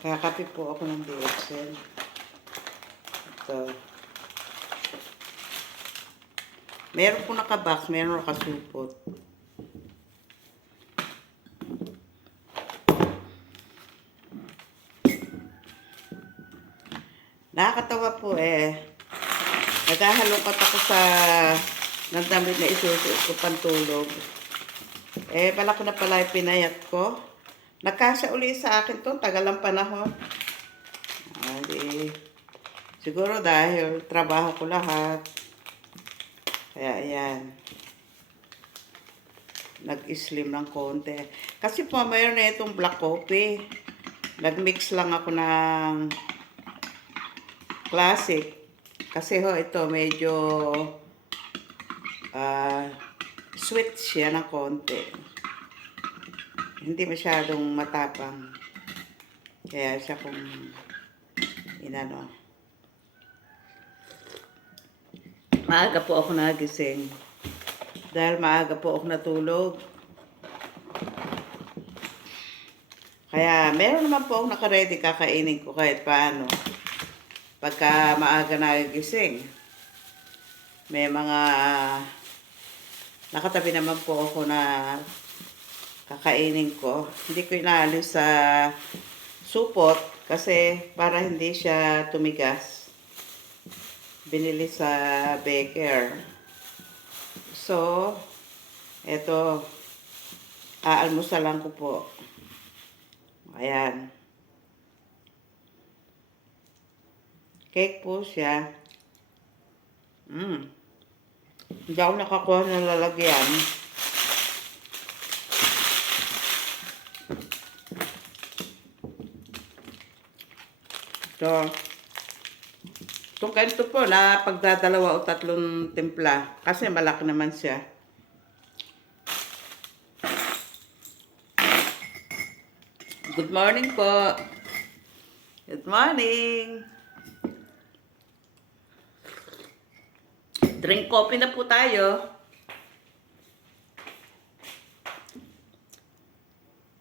Kakape po ako ng DXL. Ito. Meron po nakabox, meron nakasupot. Nakakatawa po naghahalongkat ako sa ng damit na isusuot ko pantulog. Pala ko na pala yung pinayat ko. Nagkasya uli sa akin to, tagal ang panahon. Siguro dahil trabaho ko lahat. Kaya ayan. Nag-slim ng konti. Kasi po mayroon na itong black coffee. Nag-mix lang ako ng classic. Kasi ito medyo sweet siya ng konti. Hindi masyadong matapang. Kaya siya kung inano. Maaga po ako nagising. Dahil maaga po ako natulog. Kaya meron naman po ako nakaready, kakainin ko kahit paano. Pagka maaga nagising. May mga nakatabi naman po ako na kakainin ko. Hindi ko inaalis sa supot kasi para hindi siya tumigas. Binili sa baker. So, eto, aalmusalan ko po. Ayan. Cake po siya. Hindi ako nakakuha ng lalagyan. So, itong ganito po na pagdadalawa o tatlong timpla. Kasi malaki naman siya. Good morning po. Good morning. Drink coffee na po tayo.